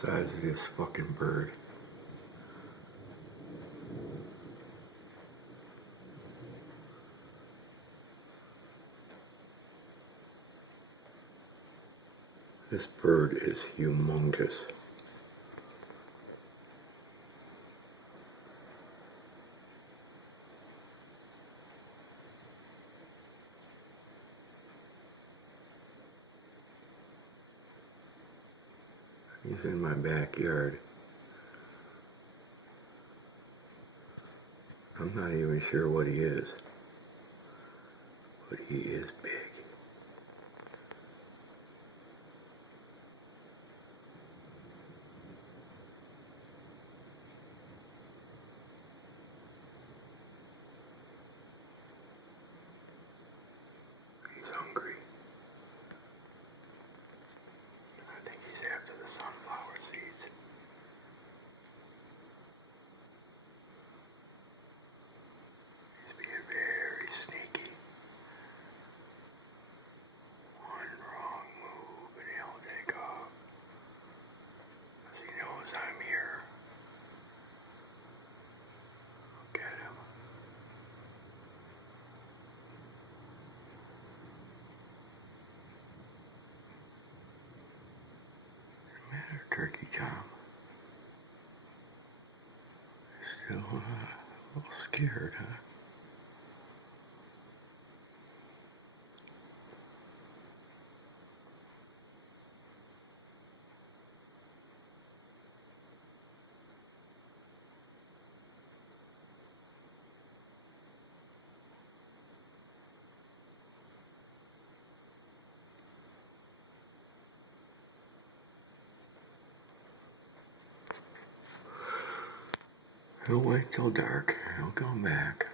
size of this fucking bird. This bird is humongous. He's in my backyard. I'm not even sure what he is, but he is big. He's hungry. I think he's after the sunflower seeds. He's being very sneaky. One wrong move and he'll take off. Because he knows I'm here. Look at him. What's the matter, Turkey Tom? Still a little scared, huh? He'll wait till dark. He'll come back.